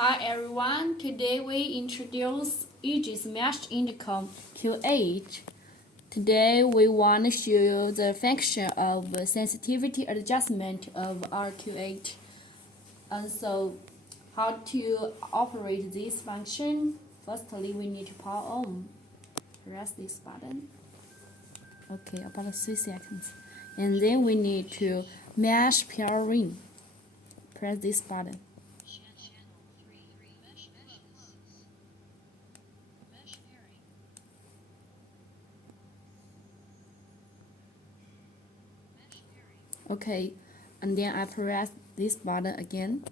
Hi everyone, today we introduce EJEAS Mesh Intercom Q8. Today we want to show you the function of sensitivity adjustment of our Q8. And so, how to operate this function? Firstly, we need to power on. Press this button. Okay, about 3 seconds. And then we need to mesh pairing. Press this button. Okay, and then I press this button again.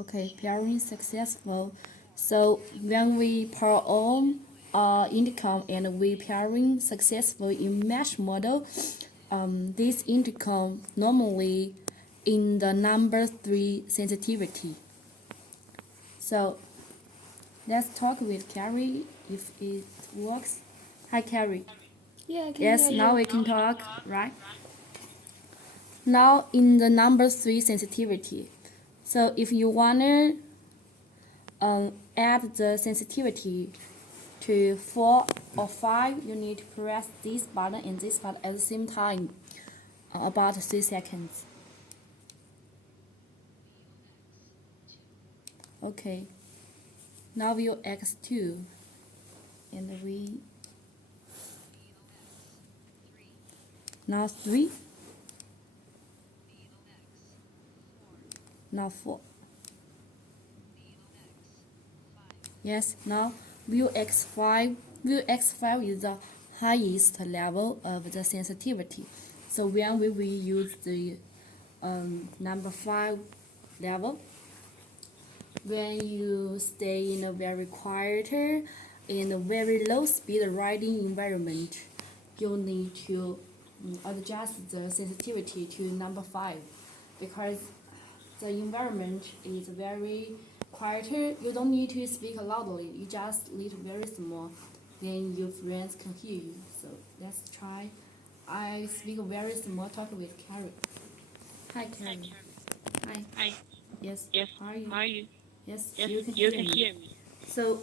Okay, pairing successful. So when we power on intercom and we pairing successful in mesh model, this intercom normally in the number 3 sensitivity. So let's talk with Carrie if it works. Hi Carrie. Yeah, I can Yes, hear you. now we can talk, right? Now in the number 3 sensitivity. So if you wanna add the sensitivity to 4 or 5, you need to press this button and this button at the same time, about 3 seconds. Okay. Now we'll X2 and we now 3, now 4. Yes, now view X5. View X5 is the highest level of the sensitivity. So when we will use the number 5 level, when you stay in a very quieter and a very low speed riding environment, you need to adjust the sensitivity to number 5 because the environment is very quieter. You don't need to speak loudly, you just need very small, then your friends can hear you. So let's try. I speak very small, talk with Carrie. Hi Carrie. Hi. Hi. Yes. Yes. How are you? How are you? Yes, Yes, you can you hear can me. hear me. So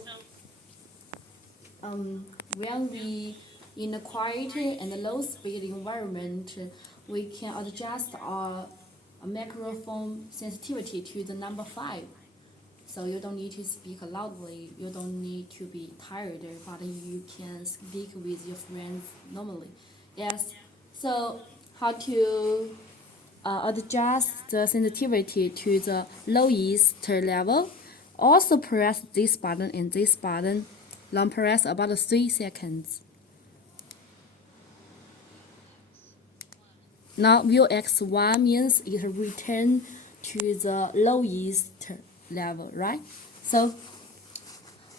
when we in a quiet and low speed environment, we can adjust our microphone sensitivity to the number 5. So you don't need to speak loudly, you don't need to be tired, but you can speak with your friends normally. Yes. So how to adjust the sensitivity to the lowest level? Also press this button and this button. Long press about 3 seconds. Now view X1 means it return to the lowest level, right? So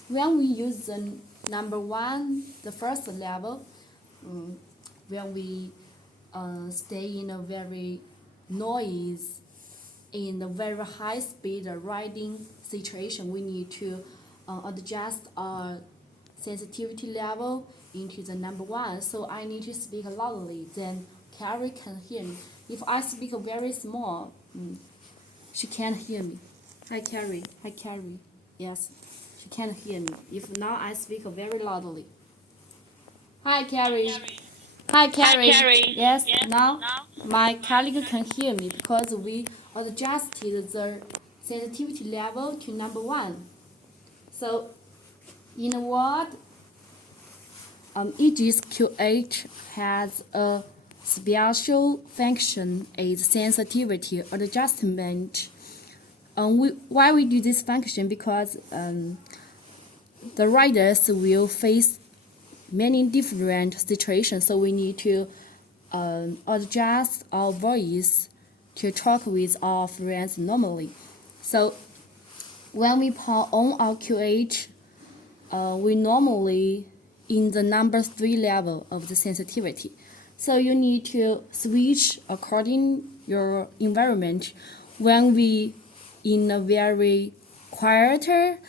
when we use the number 1, the first level, when we stay in a very noise in a very high speed riding situation, we need to adjust our sensitivity level into the number 1. So I need to speak loudly, then Carrie can hear me. If I speak very small, she can't hear me. Hi Carrie. Hi Carrie. Yes, she can't hear me. If now I speak very loudly. Hi Carrie. Hi Carrie. Carrie. Yes, Yes, now now my colleague can hear me because we adjusted the sensitivity level to number 1. So in a word, EJEAS Q8 has a special function is sensitivity adjustment. Why we do this function? Because the riders will face many different situations, so we need to adjust our voice to talk with our friends normally. So when we power on our Q8, we normally in the number 3 level of the sensitivity. So you need to switch according your environment. When we in a very quieter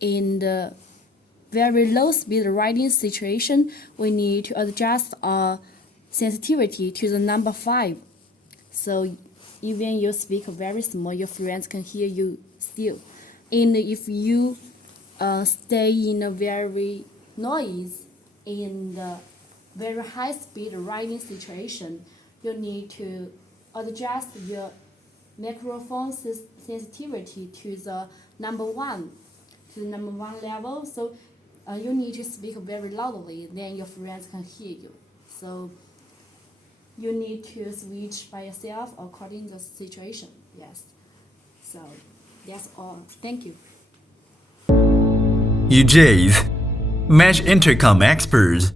and very low speed riding situation, we need to adjust our sensitivity to the number 5. So even you speak very small, your friends can hear you still. And if you stay in a very noise and very high speed riding situation, you need to adjust your microphone sensitivity to the number one level. So you need to speak very loudly, then your friends can hear you. So you need to switch by yourself according to the situation. Yes. So that's all. Thank you. EJEAS, Match Intercom experts.